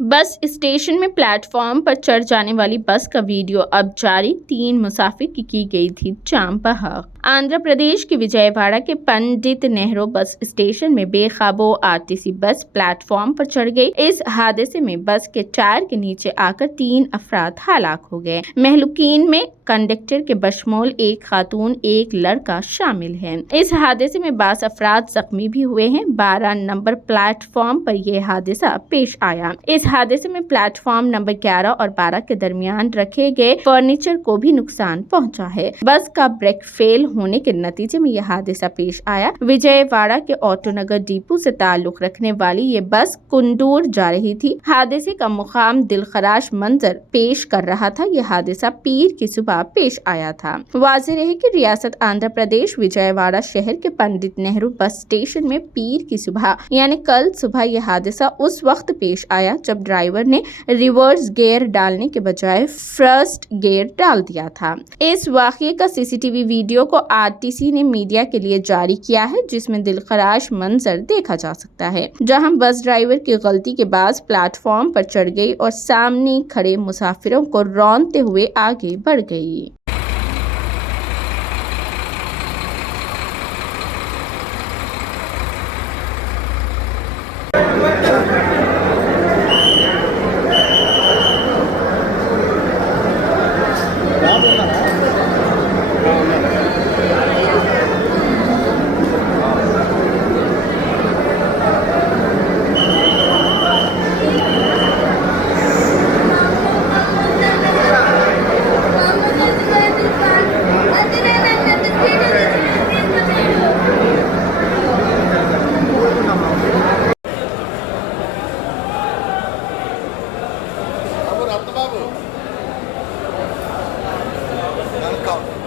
Bus station में प्लेटफॉर्म पर चढ़ जाने वाली बस का वीडियो अब जारी। 3 मुसाफिर की गई थी जान बहक। आंध्र प्रदेश के विजयवाड़ा के पंडित नेहरू बस स्टेशन में बेकाबू आरटीसी बस प्लेटफॉर्म पर चढ़ गई। इस हादसे में बस के टायर के नीचे आकर 3 अफराद हलाक हो गए। महलूकीन में कंडक्टर के बशमूल एक खातून एक लड़का शामिल है। इस हादसे में 22 अफराद जख्मी भी हुए हैं। 12 नंबर प्लेटफॉर्म पर यह हादसा पेश आया। इस हादसे में प्लेटफॉर्म नंबर 11 और 12 के दरमियान रखे गए फर्नीचर को भी नुकसान पहुंचा है। बस का ब्रेक फेल होने के नतीजे में यह हादसा पेश आया। विजयवाड़ा के ऑटोनगर डिपो से ताल्लुक रखने वाली ये बस कुंडूर जा रही थी। हादसे का मुकाम दिलखराश मंजर पेश कर रहा था। यह हादसा पीर की सुबह पेश आया था। वाज़ेह रहे कि रियासत आंध्र प्रदेश विजयवाड़ा शहर के पंडित नेहरू बस स्टेशन में पीर की सुबह यानी कल सुबह यह हादसा उस वक्त पेश आया जब ड्राइवर ने रिवर्स गियर डालने के बजाय फर्स्ट गियर डाल दिया था। इस वाकये का सीसीटीवी वीडियो को आरटीसी ने मीडिया के लिए जारी किया है, जिसमें दिलखराश मंजर देखा जा सकता है, जहां बस ड्राइवर की गलती के बाद प्लेटफॉर्म पर चढ़ गई और सामने खड़े मुसाफिरों को रौंदते हुए आगे बढ़ गई।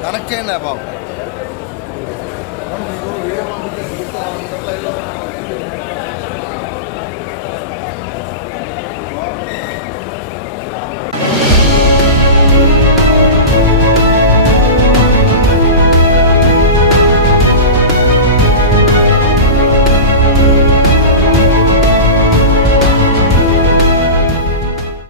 కనెక్ట్ చేయండి బాబు.